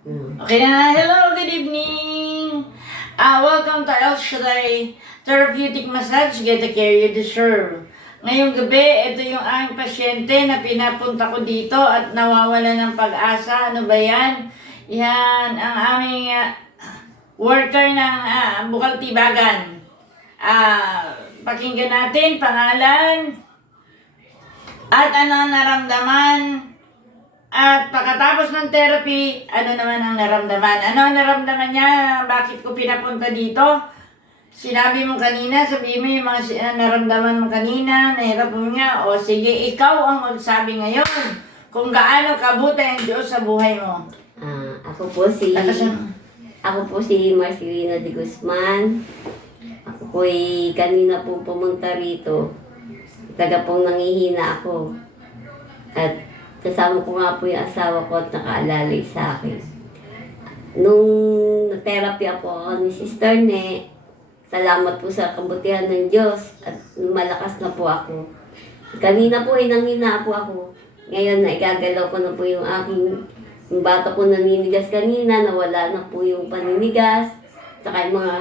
Okay na. Hello, good evening. Welcome to El Shaddai Therapeutic Massage. Get the care you deserve. Ngayong gabi, ito yung aking pasyente na pinapunta ko dito at nawawala ng pag-asa. Ano ba yan? Yan ang aming worker ng Bukal Tibagan. Pakinggan natin pangalan at ano ang naramdaman. At pagkatapos ng therapy, ano naman ang naramdaman? Ano ang naramdaman niya? Bakit ko pinapunta dito? Sinabi mo kanina, sabi mo yung mga naramdaman mo kanina, nahirap mo niya. O sige, ikaw ang magsabi ngayon kung gaano kabuti ang Diyos sa buhay mo. Ako po si Marcelina de Guzman. Ako po kanina po pumunta rito. Taga pong nangihina ako. At kasama ko nga po yung asawa ko at nakaalalay sa akin. Nung na-therapy ako ni Sister Ne, salamat po sa kabutihan ng Diyos at malakas na po ako. Kanina po nanghina po ako. Ngayon na igagalaw ko na po yung yung bata ko naninigas kanina, nawala na po yung paninigas. Saka yung mga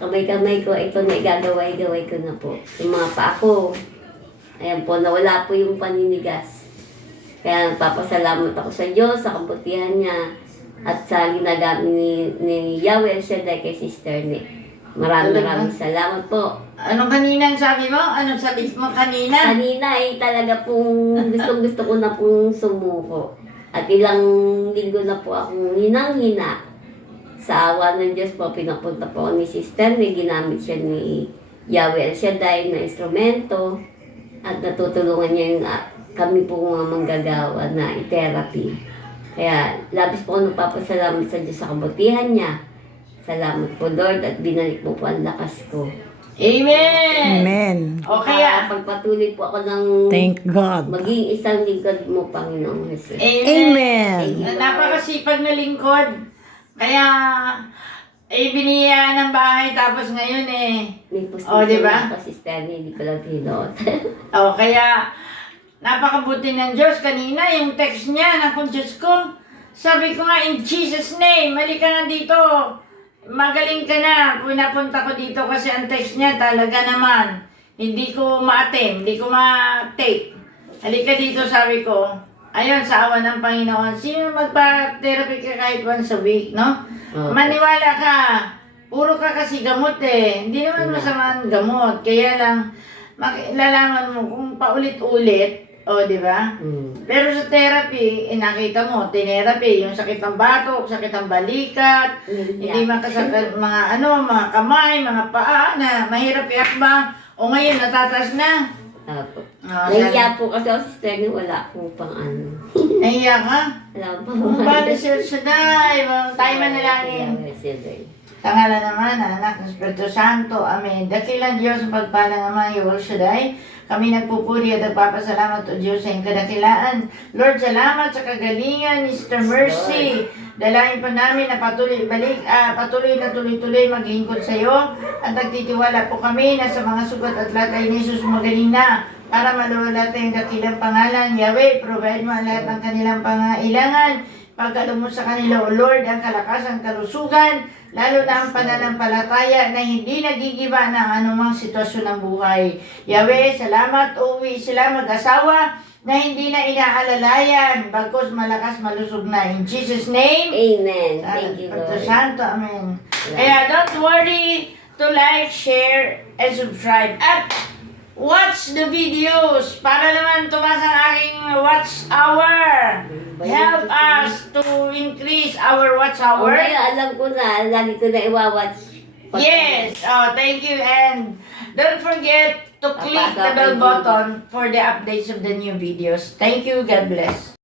kamay-kamay ko, ito na igagaway-gaway ko na po. Yung mga paa ko, ayan po, nawala po yung paninigas. Kaya nagpapasalamat ako sa Diyos, sa kabutihan niya, at sa ginagamit ni Yahweh Shaddai kay Sister Ne. Maraming salamat po. Anong kanina ang sabi mo? Anong sabi mo kanina? Kanina talaga pong gusto ko na pong sumuko. At ilang linggo na po akong hinang-hina. Sa awa ng Diyos po, pinapunta po ako ni Sister Ne. Ginamit siya ni Yahweh Shaddai na instrumento. At natutulungan niya yung kami po mga manggagawa na i-therapy. Kaya labis po ako nagpapasalamat sa Diyos sa kabutihan niya. Salamat po Lord at binalik mo po ang lakas ko. Amen! Amen. O kaya, pagpatuloy po ako ng Thank God. maging isang lingkod mo, Panginoong Jesus. Amen. Napakasipag na lingkod. Kaya, biniya ng bahay tapos ngayon May puso diba? ako, Sister Ne, hindi ko lang tinot. Kaya, napakabuti ng Diyos. Kanina, yung text niya, naku Diyos ko, sabi ko nga, in Jesus' name, mali ka nga dito. Magaling ka na. Pinapunta ko dito kasi ang text niya talaga naman. Hindi ko ma-attempt, hindi ko ma-take. Halika dito, sabi ko. Ayun, sa awa ng Panginoon. Sino magpa-therapy ka kahit once a week, no? Okay. Maniwala ka. Puro ka kasi gamot Hindi naman masama ang gamot. Kaya lang, lalaman mo kung paulit-ulit, di ba? Pero sa therapy, nakita mo, tinerapi, yung sakit ng batok, sakit ng balikat, hindi makasakit mga mga kamay, mga paa na mahirap iakbang, o ngayon natataas na. Apo. Nahiya po kasi ako, Sister Ne, wala po pang ano. Nahiya ka? Wala po. Kung ba, Sir Shaddai, tayo manalangin. Sa ngala naman, anak ng Espiritu Santo, Amen. Dakilang Diyos ang pagpalang Ama, Yahweh Shaddai. Kami nagpupuri at nagpapasalamat o Diyos sa iyong kadakilaan. Lord, salamat sa kagalingan ni Sister Mercy. Dalahin po namin na patuloy na tuloy-tuloy maghihingkod sa iyo. At nagtitiwala po kami na sa mga sugat at latay ni Jesus magaling na para maluwala tayong dakilang pangalan. Yahweh, provide mo ang lahat ng kanilang pangailangan. Pagkalo mo sa kanila, O Lord, ang kalakasan, kalusugan, lalo na ang pananampalataya na hindi nagigiba ng anumang sitwasyon ng buhay. Yahweh, salamat, uwi sila mag-asawa na hindi na inaalalayan, bagkus malakas malusog na. In Jesus' name, Amen. Thank you, Pagto Lord. Santo, Amen. Kaya don't worry to like, share, and subscribe. At watch the videos para naman tumaas ang aking watch hour. Help us to increase our watch hour. Okay, alam ko na. Lagi ko na iwawatch. Yes. Thank you. And don't forget to click the bell button for the updates of the new videos. Thank you. God bless.